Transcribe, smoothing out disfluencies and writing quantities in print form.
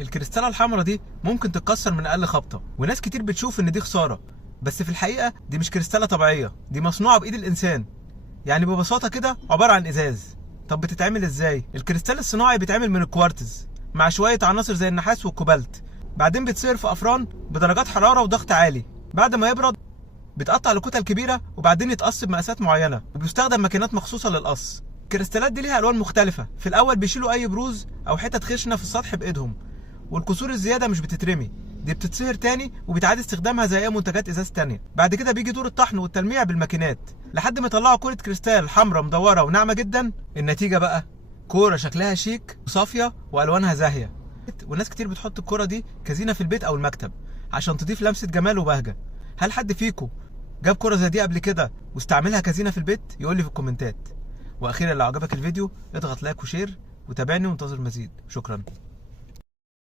الكريستالة الحمراء دي ممكن تتكسر من اقل خبطة، وناس كتير بتشوف ان دي خسارة، بس في الحقيقة دي مش كريستالة طبيعية، دي مصنوعة بايد الانسان. يعني ببساطة كده عبارة عن ازاز. طب بتتعمل ازاي؟ الكريستال الصناعي بيتعمل من الكوارتز مع شوية عناصر زي النحاس والكوبالت، بعدين بيتصير في افران بدرجات حرارة وضغط عالي. بعد ما يبرد بيتقطع لكتل كبيرة وبعدين يتقص بمقاسات معينة، وبيستخدم ماكينات مخصوصة للقص. الكريستالات دي ليها الوان مختلفة. في الاول بيشيلوا اي بروز او حتت خشنة في السطح بايدهم، والكسور الزيادة مش بتترمي، دي بتتصهر تاني وبيتعاد استخدامها زي اي منتجات ازاز تانية. بعد كده بيجي دور الطحن والتلميع بالماكينات لحد ما يطلعوا كرة كريستال حمراء مدورة وناعمة جدا. النتيجة بقى كورة شكلها شيك وصافية والوانها زاهية، وناس كتير بتحط الكورة دي كزينة في البيت او المكتب عشان تضيف لمسة جمال وبهجة. هل حد فيكم جاب كورة زي دي قبل كده واستعملها كزينة في البيت؟ يقول لي في الكومنتات. واخيرا لو عجبك الفيديو اضغط لايك وشير وتابعني وانتظر مزيد. شكرا.